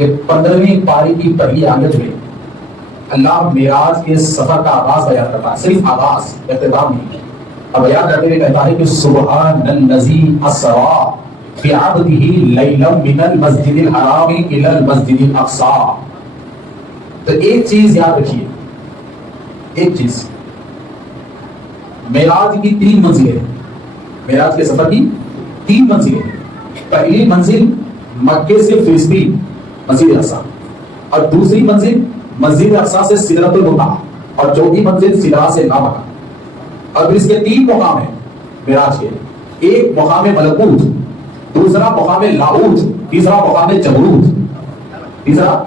کہ 15ویں پاری کی پہلی آیت میں اللہ معراج کے سفر کا آغاز بیان کرتا ہے، صرف آغاز، اختتام نہیں. اب بیان کرتے ہوئے کہتا ہے کہ سبحان الذی اسریٰ بعبدہ لیلا من المسجد الحرام الی المسجد الاقصی. تو ایک چیز یاد رکھیے، ایک چیز، معراج کی 3 منزلیں، معراج کے سفر کی 3 منزلیں. پہلی منزل مکے سے فلسطین مسجد اقصی، اور دوسری منزل مسجد اقصی سے سدرۃ المنتہی، اور چوتھی منزل سدرہ سے نابغہ. اور پھر اس کے 3 مقام ہیں معراج کے. ایک مقام ملکوت، دوسرا مقام لاہوت، تیسرا مقام جبروت. تیسرا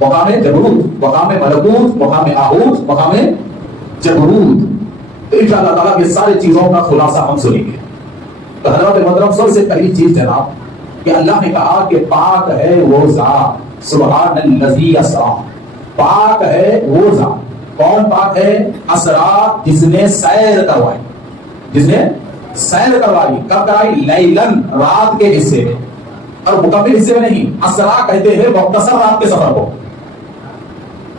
مقام جبروت، مقام ملکوت، مقام آہوت، مقام جبروت. تو انشاءاللہ تعالیٰ یہ ساری چیزوں کا خلاصہ ہم سنیں گے. تو حضرت محترم سب سے پہلی چیز جناب کہ اللہ نے کہا کہ پاک ہے وہ ذات، سبحان الذی اسریٰ، پاک ہے وہ ذات. کون پاک ہے؟ اسریٰ، جس نے سیر کروائی. جس نے سیر کروائی. کب کرائی؟ لیلن، رات کے حصے میں، اور مکمل حصے میں نہیں. اسریٰ کہتے ہیں مختصر رات کے سفر کو.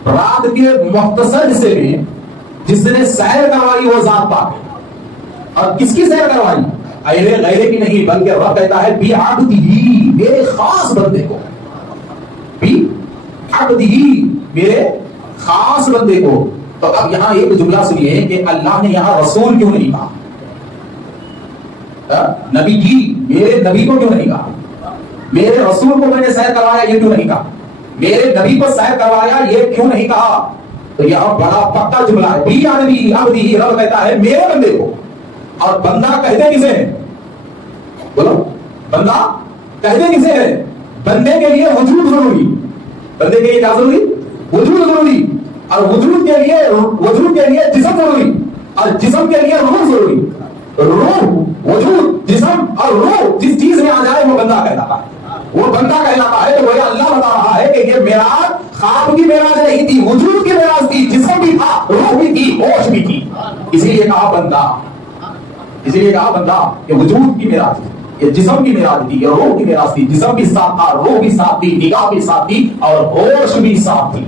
رات کے مختصر حصے میں جس نے سیر کروائی وہ ذات پاک ہے. اور کس کی سیر کروائی؟ غیرے غیرے کی نہیں، بلکہ رب کہتا ہے بی عبدہ، میرے خاص بندے کو. بی عبدہ، میرے خاص بندے کو. تو اب یہاں ایک جملہ سنیے کہ اللہ نے یہاں رسول کیوں نہیں کہا؟ نبی جی، میرے نبی کو کیوں نہیں کہا؟ میرے رسول کو میں نے سیر کروایا یہ کیوں نہیں کہا؟ میرے نبی کو سیر کروایا یہ کیوں نہیں کہا؟ تو یہاں بڑا پکا جملہ ہے. بی عبدہ، عبدہ، رب کہتا ہے میرے بندے کو. اور بندہ کہتے کسے ہیں؟ بولو، بندہ کہتے کسے ہے؟ بندے کے لیے وجود ضروری. بندے کے لیے کیا ضروری؟ وجود ضروری. اور وجود کے لیے جسم ضروری. اور جسم کے لیے روح ضروری. روح، وجود، جسم اور روح جس چیز میں آ جائے وہ بندہ کہلاتا ہے. وہ بندہ کہلاتا ہے. تو وہ اللہ بتا رہا ہے کہ یہ معراج خواب کی معراج نہیں تھی، وجود کی معراج تھی. جسم بھی تھا، روح بھی تھی، ہوش بھی تھی. اسی لیے کہا بندہ. اسی لیے کہا بندہ کہ وجود کی معراج تھی، یہ جسم کی معراج تھی، یہ روح کی معراج تھی. جسم بھی ساتھ تھا، روح بھی ساتھ تھی، نگاہ بھی ساتھ تھی، اور ہوش بھی ساتھ تھی.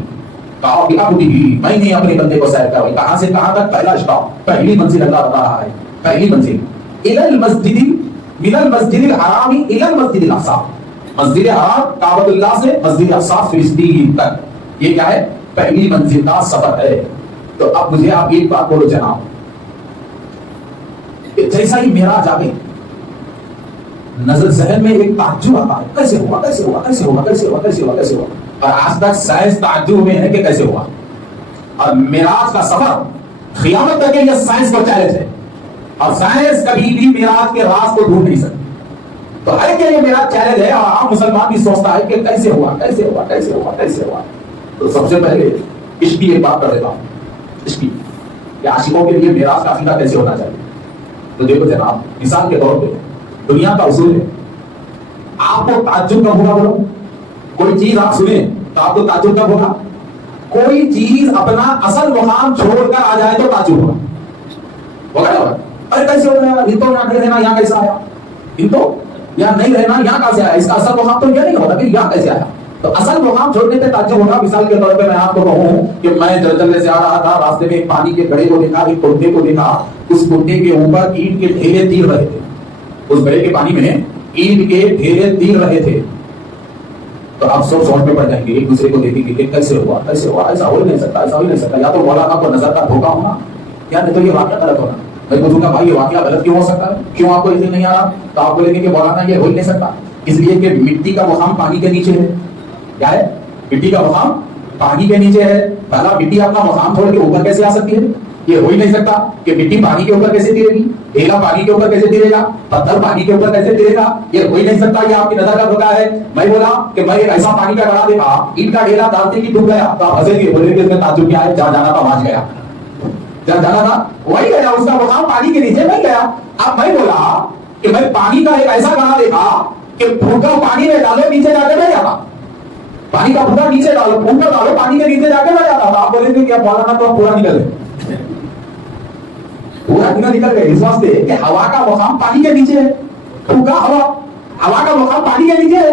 کہا کہ اب میں نے اپنے بندے کو سیر کروائی. کہاں سے کہاں تک؟ پہلا اسٹاپ، پہلی منزل اللہ بتا رہا ہے. پہلی منزل الی المسجد، من المسجد الحرام الی المسجد الاقصی. مسجد حرام کعبۃ اللہ سے مسجد اقصی فلسطین تک، یہ کیا ہے؟ پہلی منزل کا سفر ہے. تو اب مجھے آپ ایک بات بولو جناب، جیسا ہی معراج آ گئی نظر ذہن میں ایک تعجب آتا ہے، کیسے ہوا، کیسے ہوا، کیسے ہوا، کیسے ہوا، کیسے ہوا، کیسے ہوا. اور آج تک سائنس تعجب میں ہے کہ کیسے ہوا. اور معراج کا سفر قیامت تک کے لیے سائنس کو چیلنج ہے. اور سائنس کبھی بھی معراج کے راز کو ڈھونڈ نہیں سکتی. تو ہر کے لیے معراج چیلنج ہے. اور عام مسلمان بھی سوچتا ہے کہ کیسے ہوا، کیسے ہوا، کیسے ہوا، کیسے ہوا. تو سب سے پہلے عشق کی ایک بات کر دیتا ہوں، عشق کی، کہ عاشقوں کے لیے معراج کا عقیدہ کیسے ہونا چاہیے. تو دیکھو جناب، مثال کے طور پہ دنیا کا اصول ہے، آپ کو تعجب کب ہوگا؟ بولو، کوئی چیز آپ سنیں تو آپ کو تعجب کب ہوگا؟ کوئی چیز اپنا اصل مقام چھوڑ کر آ جائے تو تعجب ہوگا. ہوگا نا؟ ارے کیسے ہو گیا، ان تو یہاں نہیں رہنا، یہاں کیسے آیا؟ ان تو یہاں نہیں رہنا، یہاں کہاں سے آیا؟ اس کا اصل مقام تو یہ نہیں ہوتا، پھر یہاں کیسے آیا؟ تو اصل مقام چھوڑنے پہ تعجب ہوگا. مثال کے طور پہ میں آپ کو کہوں کہ میں جلدی سے آ رہا تھا، راستے میں ایک پانی کے گڑھے کو دیکھا، ایک کنڈے کو دیکھا. اس کنڈے کے اوپر اینٹ کے ڈھیرے تیر رہے تھے. اس گڑھے کے پانی میں اینٹ کے ڈھیرے تیر رہے تھے. تو آپ سب سوچ میں پڑ جائیں گے، ایک دوسرے کو دیکھیں گے کہ کیسے ہوا، کیسے ہوا. ایسا ہو نہیں سکتا، ایسا ہو نہیں سکتا. یا تو مولانا کو نظر کا دھوکا ہونا، یا نہیں تو یہ واقعہ غلط ہونا. میں پوچھوں گا بھائی یہ واقعہ غلط کیوں ہو سکتا ہے، کیوں آپ کو یقین نہیں آ رہا؟ تو آپ بولیں گے کہ مولانا یہ ہو ہی نہیں سکتا. اس لیے کہ مٹی کا مقام پانی کے نیچے ہے. کیا ہے؟ مٹی کا مقام پانی کے نیچے ہے. پہلا مٹی اپنا مقام چھوڑ کے اوپر کیسے آ سکتی ہے؟ یہ ہو ہی نہیں سکتا. کہ مٹی پانی کے اوپر کیسے گرے گی، ڈھیلا پانی کے اوپر کیسے گرے گا، پتھر پانی کے اوپر کیسے گرے گا؟ یہ ہو ہی نہیں سکتا. یہ آپ کی نظر کا دھوکا ہے. میں بولا کہ میں ایسا پانی کا گڑھا دیکھا، اینٹ کا ڈھیلا ڈالتے ہی ڈوب گیا. تو آپ ہنسیں گے، بولیں گے اس میں تعجب کیا ہے، جہاں جانا تھا وہاں گیا، جہاں جانا تھا وہی گیا. اس کا مقام پانی کے نیچے نہیں گیا. اب میں بولا کہ میں پانی کا ایک ایسا گڑھا دیکھا کہ پھوٹا پانی میں ڈالو نیچے جا کے بہ جاتا. پانی کا پھوٹا نیچے ڈالو، پھوٹا ڈالو پانی کے نیچے جا کے بہ جاتا تھا. آپ بولیں گے کیا مولانا تو پورا نکل گئے، پورا نکل گئے. اس واسطے کہ ہوا کا مقام پانی کے نیچے ہے. پھوکا ہوا، ہوا کا مقام پانی کے نیچے ہے.